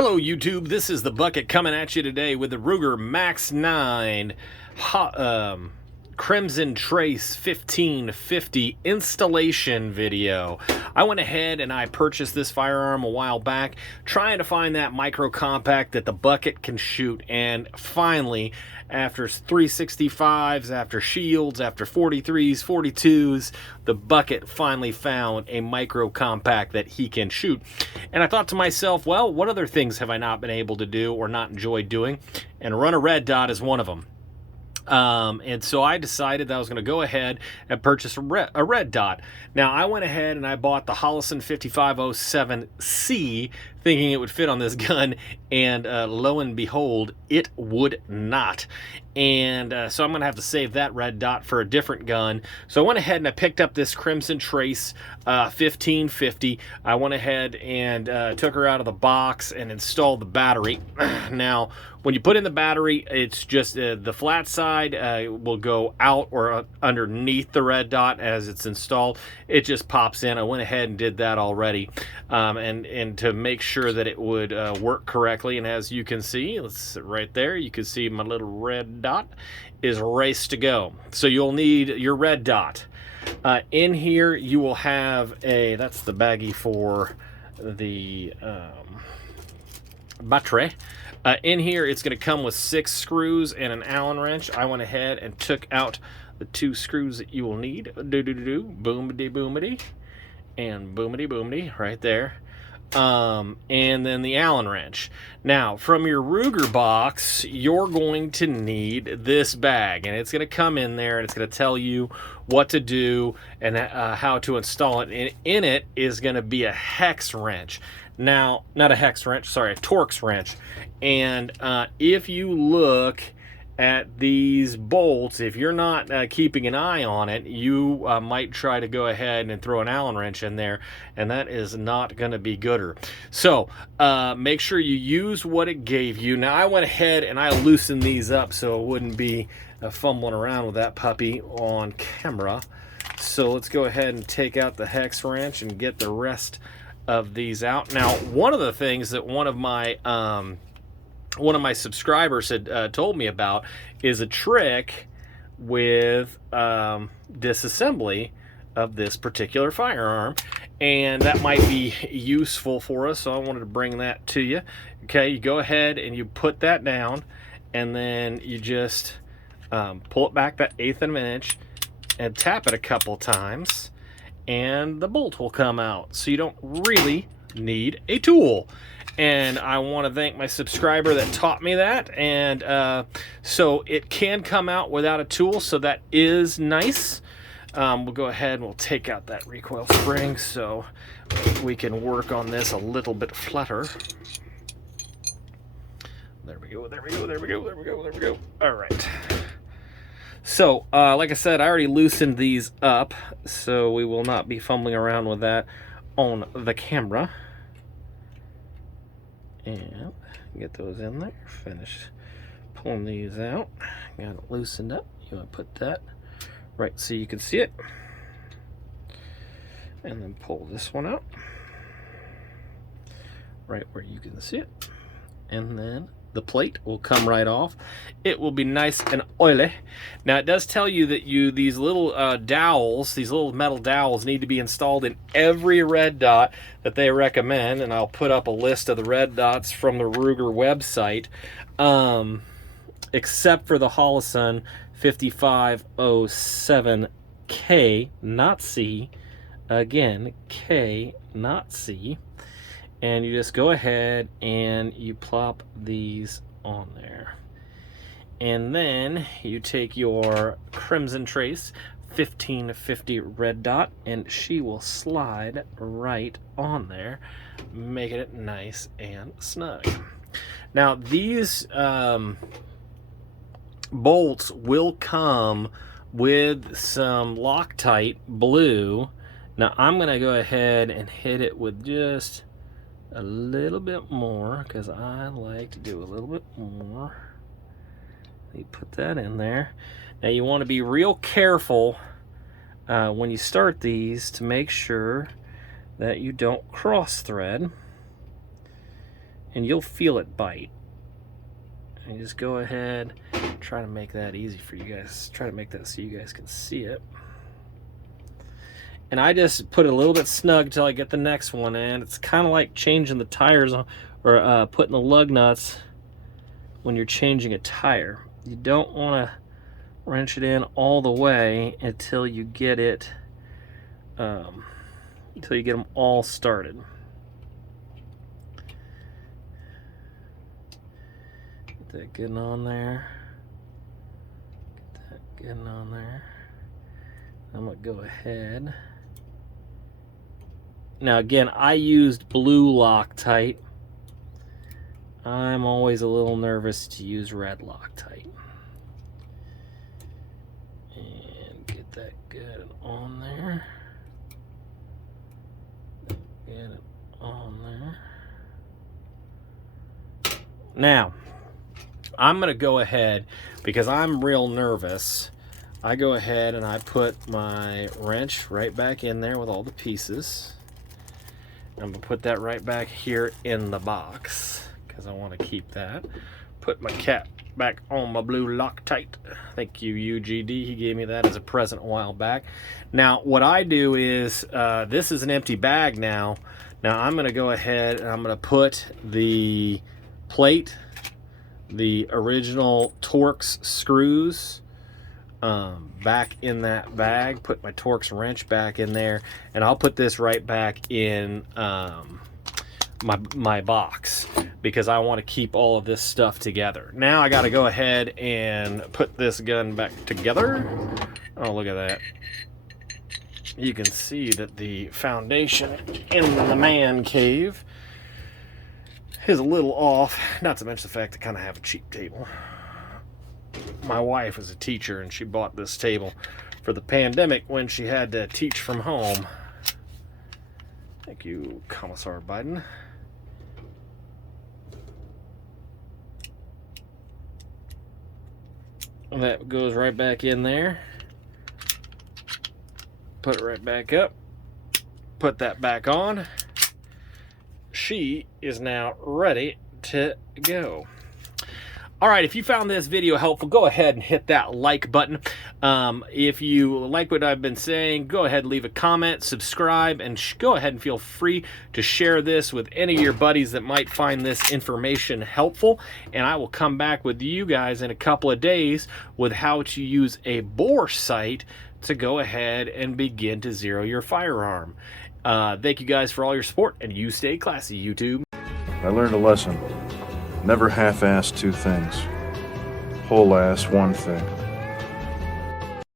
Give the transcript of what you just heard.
Hello YouTube, this is the Bucket coming at you today with the Ruger Max 9 Crimson Trace 1550 installation video. I went ahead and I purchased this firearm a while back, trying to find that micro compact that the Bucket can shoot, and finally, after 365s, after shields, after 43s, 42s, the Bucket finally found a micro compact that he can shoot. And I thought to myself, well, what other things have I not been able to do or not enjoyed doing? And run a red dot is one of them. And so I decided that I was going to go ahead and purchase a red dot. Now, I went ahead and I bought the Holosun 5507C, thinking it would fit on this gun, and lo and behold, it would not. And so I'm going to have to save that red dot for a different gun. So I went ahead and I picked up this Crimson Trace 1550. I went ahead and took her out of the box and installed the battery. Now, when you put in the battery, it's just the flat side will go out or underneath the red dot as it's installed. It just pops in. I went ahead and did that already, and to make sure that it would work correctly. And as you can see, right there, you can see my little red dot is raced to go. So you'll need your red dot. In here, you will have that's the baggie for the battery. In here, it's going to come with 6 screws and an Allen wrench. I went ahead and took out the 2 screws that you will need. Boomity boomity, and boomity boomity right there. And then the Allen wrench. Now, from your Ruger box, you're going to need this bag, and it's going to come in there, and it's going to tell you what to do and how to install it. And in it is going to be a hex wrench. Now, not a hex wrench, sorry, a Torx wrench. And if you look at these bolts, if you're not keeping an eye on it, you might try to go ahead and throw an Allen wrench in there, and that is not going to be gooder. So make sure you use what it gave you. Now, I went ahead and I loosened these up so it wouldn't be fumbling around with that puppy on camera. So let's go ahead and take out the hex wrench and get the rest of these out. Now, one of the things that one of my subscribers had told me about is a trick with disassembly of this particular firearm, and that might be useful for us, so I wanted to bring that to you. Okay, you go ahead and you put that down, and then you just pull it back that 1/8 of an inch and tap it a couple times, and the bolt will come out. So you don't really need a tool. And I want to thank my subscriber that taught me that. And so it can come out without a tool, so that is nice. We'll go ahead and we'll take out that recoil spring so we can work on this a little bit flatter. There we go, there we go, there we go, there we go, there we go. All right. So, like I said, I already loosened these up, so we will not be fumbling around with that on the camera. And get those in there. Finished pulling these out. Got it loosened up. You want to put that right so you can see it. And then pull this one out. Right where you can see it. And then the plate will come right off. It will be nice and oily. Now, it does tell you that these little dowels, these little metal dowels, need to be installed in every red dot that they recommend, and I'll put up a list of the red dots from the Ruger website, except for the Holosun 5507K, not C. Again, K, not C. And you just go ahead and you plop these on there. And then you take your Crimson Trace 1550 red dot, and she will slide right on there, making it nice and snug. Now, these bolts will come with some Loctite blue. Now, I'm going to go ahead and hit it with just a little bit more, because I like to do a little bit more. You put that in there. Now, you want to be real careful when you start these to make sure that you don't cross thread. and you'll feel it bite. And just go ahead, try to make that easy for you guys. Try to make that so you guys can see it. And I just put it a little bit snug until I get the next one in. It's kind of like changing the tires or putting the lug nuts when you're changing a tire. You don't want to wrench it in all the way until you get it, until you get them all started. Get that getting on there. Get that getting on there. I'm going to go ahead. Now again, I used blue Loctite. I'm always a little nervous to use red Loctite. And get that good on there. Get it on there. Now, I'm going to go ahead, because I'm real nervous, I go ahead and I put my wrench right back in there with all the pieces. I'm going to put that right back here in the box because I want to keep that. Put my cap back on my blue Loctite. Thank you, UGD. He gave me that as a present a while back. Now, what I do is, this is an empty bag now. Now, I'm going to go ahead and I'm going to put the plate, the original Torx screws, back in that bag. Put my Torx wrench back in there, and I'll put this right back in my box because I want to keep all of this stuff together. Now I got to go ahead and put this gun back together. Oh, look at that. You can see that the foundation in the man cave is a little off, not to mention the fact I kind of have a cheap table. My wife is a teacher and she bought this table for the pandemic when she had to teach from home. Thank you, Commissar Biden. And that goes right back in there. Put it right back up. Put that back on. She is now ready to go. All right, if you found this video helpful, go ahead and hit that like button. If you like what I've been saying, go ahead and leave a comment, subscribe, and go ahead and feel free to share this with any of your buddies that might find this information helpful. And I will come back with you guys in a couple of days with how to use a bore sight to go ahead and begin to zero your firearm. Thank you guys for all your support, and you stay classy, YouTube. I learned a lesson. Never half-ass two things. Whole-ass one thing.